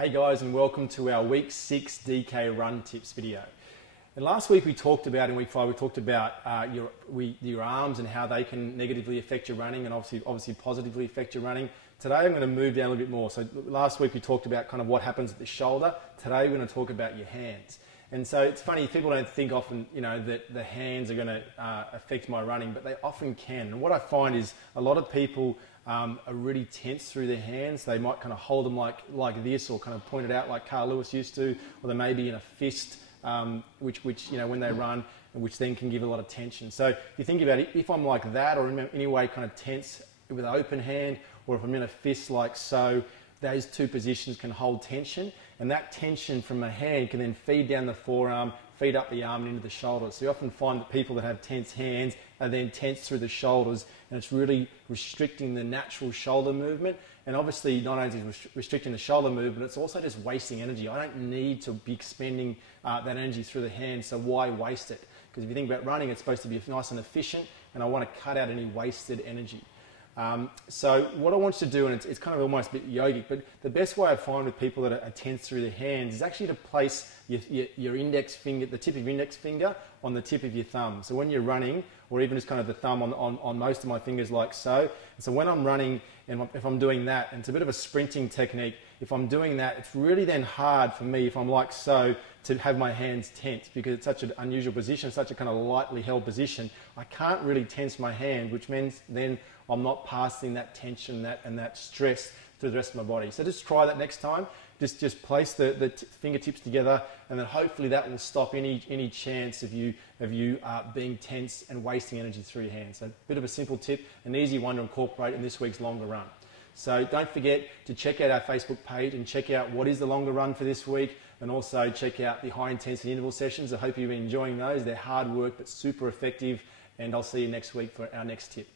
Hey guys, and welcome to our week 6 DK run tips video. And last week we talked about, in week 5, we talked about your arms and how they can negatively affect your running and obviously positively affect your running. Today I'm going to move down a little bit more. So last week we talked about kind of what happens at the shoulder. Today we're going to talk about your hands. And so it's funny, people don't think often, that the hands are going to affect my running, but they often can. And what I find is a lot of people are really tense through their hands. They might kind of hold them like this, or kind of point it out like Carl Lewis used to, or they may be in a fist, which when they run, which then can give a lot of tension. So if you think about it, if I'm like that, or in any way kind of tense with an open hand, or if I'm in a fist like so, those two positions can hold tension, and that tension from a hand can then feed down the forearm, feed up the arm and into the shoulders. So you often find that people that have tense hands are then tense through the shoulders, and it's really restricting the natural shoulder movement. And obviously not only is it restricting the shoulder movement, it's also just wasting energy. I don't need to be expending that energy through the hands, so why waste it? Because if you think about running, it's supposed to be nice and efficient, and I want to cut out any wasted energy. So what I want you to do, and it's kind of almost a bit yogic, but the best way I find with people that are tense through their hands is actually to place your index finger, the tip of your index finger, on the tip of your thumb. So when you're running, or even just kind of the thumb on most of my fingers like so. And so when I'm running, and if I'm doing that, and it's a bit of a sprinting technique, if I'm doing that, it's really then hard for me, if I'm like so, to have my hands tense, because it's such an unusual position, such a kind of lightly held position. I can't really tense my hand, which means then I'm not passing that tension and that stress through the rest of my body. So just try that next time. Just place the fingertips together, and then hopefully that will stop any chance of you being tense and wasting energy through your hands. So a bit of a simple tip, an easy one to incorporate in this week's longer run. So don't forget to check out our Facebook page and check out what is the longer run for this week, and also check out the high intensity interval sessions. I hope you've been enjoying those. They're hard work but super effective, and I'll see you next week for our next tip.